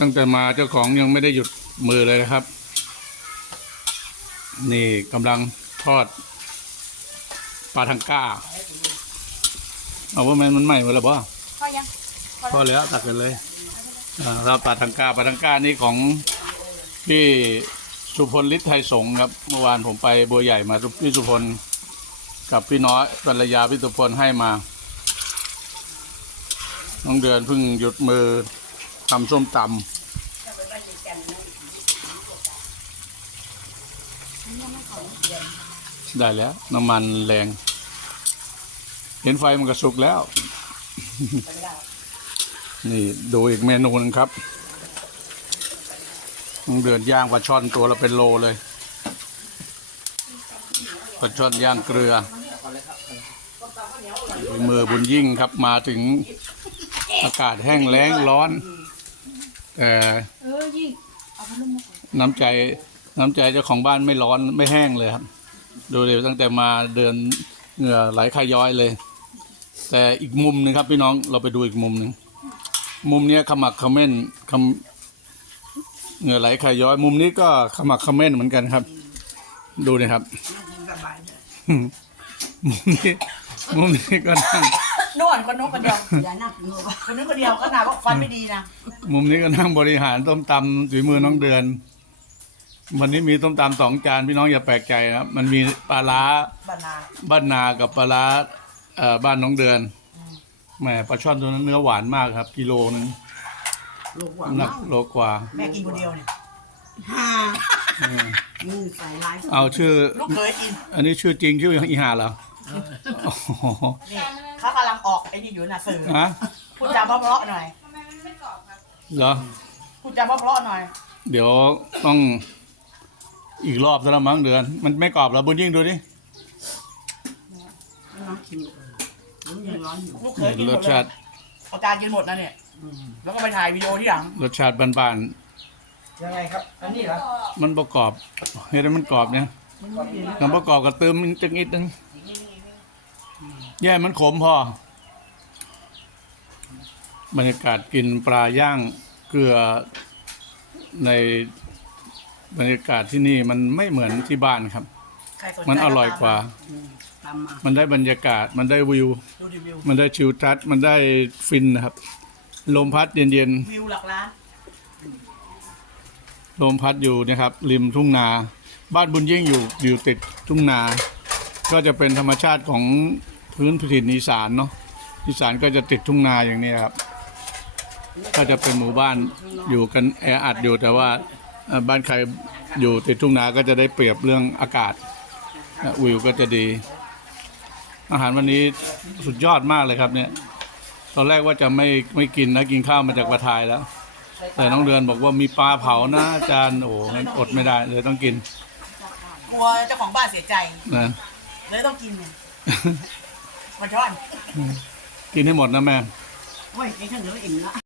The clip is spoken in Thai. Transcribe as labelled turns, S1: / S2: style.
S1: ตั้งแต่มาเจ้าของยังไม่ได้หยุดมือเลยนะครับ นี่กำลังทอดปลาทังก้า เอาว่ามันมันใหม่หมดแล้วป่ะ
S2: พอยัง
S1: พอแล้วตักกันเลยอ่าแล้วปลาทังก้าปลาทังก้านี่ของพี่สุพลฤทธิ์ไทยสงฆ์ครับ เมื่อวานผมไปบัวใหญ่มาพี่สุพลกับพี่น้อยภรรยาพี่สุพลให้มา น้องเดือนเพิ่งหยุดมือ ทำส้มตำได้แล้ว น้ำมันแรง เห็นไฟมันก็สุกแล้ว นี่ดูอีกเมนูหนึงครับน้องเดือนย่างปลาช่อนตัวละเป็นโลเลยปลาช่อนย่างเกลือฝีมือบุญยิ่งครับมาถึงอากาศแห้งแล้งร้อน แต่
S2: เออยิ่งเอาพัดลมมาก่อน
S1: น้ำใจน้ำใจเจ้าของบ้านไม่ร้อนไม่แห้งเลยครับ ดูเดี๋ยวตั้งแต่มาเดินเหงื่อไหลคาย้อยเลย แต่อีกมุมหนึงครับพี่น้องเราไปดูอีกมุมหนึ่งมุมเนี้ยขมักเขม้นขมเหงื่อไหลคาย้อย มุมนี้ก็ขมักเขม้นเหมือนกันครับ ดูนะครับมุมนี้มุมนี้ก็นั่ง
S3: นวดคนนู้นคนเดียว
S2: อย่านับมือ
S3: คนนู้นคนเดียวก็นาบอกฟันไม่ดีนะ
S1: มุมนี้ก็นั่งบริหารต้มตำฝีมือน้องเดือน วันนี้มีต้มตำสองจานพี่น้องอย่าแปลกใจนะครับมันมีปลาร้า
S3: บานา
S1: บ้านนากับปลาร้าเอ่อบ้านน้องเดือนแหมปลาช่อนตัวนั้นเนื้อหวานมากครับ กิโลนึง
S2: ลูกหวัง
S1: น้ำหนักโลกว่า
S3: แม่กินคนเดียวเนี่ย
S2: ห้า
S1: อืม
S2: มือใส่ลาย
S1: เอาชื่อ
S3: ลูกเคยกิน
S1: อันนี้ชื่อจริงชื่ออีหาเหรอโอ้โห
S3: นี่ เขากำลังออกไอ้นี่อยู่น่ะสื่อ
S1: ฮะ
S3: พูดจาเพราะๆหน่อย
S1: เหรอ
S3: พูดจาเพราะๆหน่อย
S1: เดี๋ยวต้องอีกรอบซะแล้วมั้งเดือน มันไม่กรอบแล้วบุญยิ่งดูดิ
S2: น้องชิมมันยังร้อนอยู่
S3: ลูกเคยกินห
S1: ร
S3: ม
S1: ส
S3: ดเล
S1: ชายติ
S3: เอาจานกินหมดนะเนี่ย แล้วก็ไปถ่ายวิดีโอที่หลัง
S1: รสชาติบ้าน
S3: ยังไงครับ อันนี้เหรอ
S1: ๆมันประกอบเห็นไหมมันกรอบเนี่ยคำประกอบกับเติมมันจักนิดนึง แย่มันขมพอบรรยากาศกินปลาย่างเกลือในบรรยากาศที่นี่มันไม่เหมือนที่บ้านครับ
S3: ใครสนใจ
S1: มันอร่อยกว่า
S2: ตามมา
S1: มันได้บรรยากาศ มันได้วิว
S3: ดูรีวิว
S1: มันได้ชิวทัศน์มันได้ฟินนะครับ ลมพัดเย็น
S3: วิวหลักล้าน
S1: ๆ ลมพัดอยู่นะครับ ริมทุ่งนา บ้านบุญยิ่งอยู่อยู่ติดทุ่งนา ก็จะเป็นธรรมชาติของ พื้นถิ่นอีสานเนาะอีสานก็จะติดทุ่งนาอย่างนี้ครับ ก็จะเป็นหมู่บ้านอยู่กันแออัดอยู่แต่ว่าเอ่อบ้านใครอยู่ติดทุ่งนาก็จะได้เปรียบเรื่องอากาศอะวิวก็จะดี อาหารวันนี้สุดยอดมากเลยครับเนี่ย ตอนแรกว่าจะไม่ไม่กินนะกินข้าวมาจากประทายแล้ว แต่น้องเดือนบอกว่ามีปลาเผานะอาจารย์โอ้โหงั้นอดไม่ได้เลยต้องกิน
S3: กลัวเจ้าของบ้านเสียใจ
S1: นะ
S3: เลยต้องกินเนี่ย มาช้อน
S1: กินให้หมดนะแม่
S2: โอ้ยไอ้ท่านเหลือเองละ